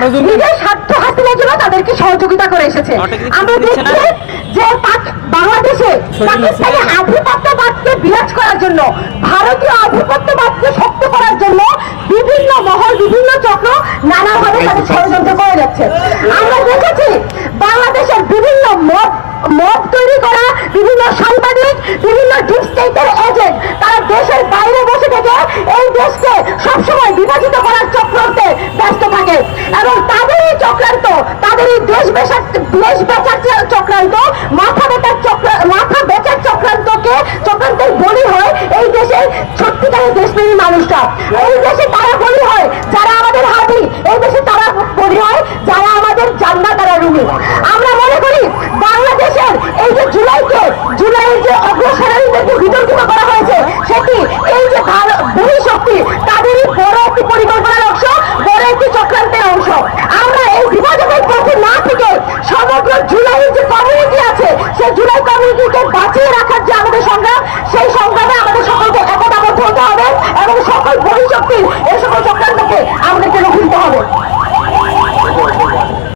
দালালরা নিজের স্বার্থ হাসিলের জন্য তাদেরকে সহযোগিতা করে এসেছে। আমরা দেখছি যে বাংলাদেশে পাকিস্তানি আধিপত্যবাদকে বিরাজ করার জন্য ভারতীয় আধিপত্যবাদকে শক্ত করার জন্য বিভিন্ন মহল বিভিন্ন চক্র নানাভাবে তাদের ষড়যন্ত্র করে যাচ্ছে। আমরা দেখেছি বাংলাদেশের বিভিন্ন মত মত তৈরি করা বিভিন্ন সাংবাদিক বিভিন্ন ডিপ স্টেটের এজেন্ট তারা দেশের বাইরে বসে থেকে এই দেশকে সবসময় বিভাজিত করার চক্রান্তে ব্যস্ত থাকে এবং তাদের এই চক্রান্ত তাদের এই দেশ বেচার বেচার চক্রান্ত মাথা বেচার চক্র মাথা বেচার চক্রান্তকে চক্রান্তের বলি হয় এই দেশের সত্যিকারের দেশপ্রেমী মানুষরা এই দেশে তারা বলি হয় যারা আমাদের হাবি এই দেশে তারা বলি হয় যারা আমাদের জান্নাত তারা রুমি আমরা মনে করি বাংলাদেশের এই যে জুলাইকে জুলাইয়ের যে অগ্রসরণীদেরকে বিতর্কিত করা হয়েছে সেটি এই যে ভার- বহিঃশক্তি তাদেরই বড় একটি পরিকল্পনার অংশ বড় একটি চক্রান্তের অংশ আমরা এই বিভাজনের পথে না থেকে সমগ্র জুলাইয়ের যে কমিউনিটি আছে সেই জুলাই কমিউনিটিকে বাঁচিয়ে রাখার যে আমাদের সংগ্রাম সেই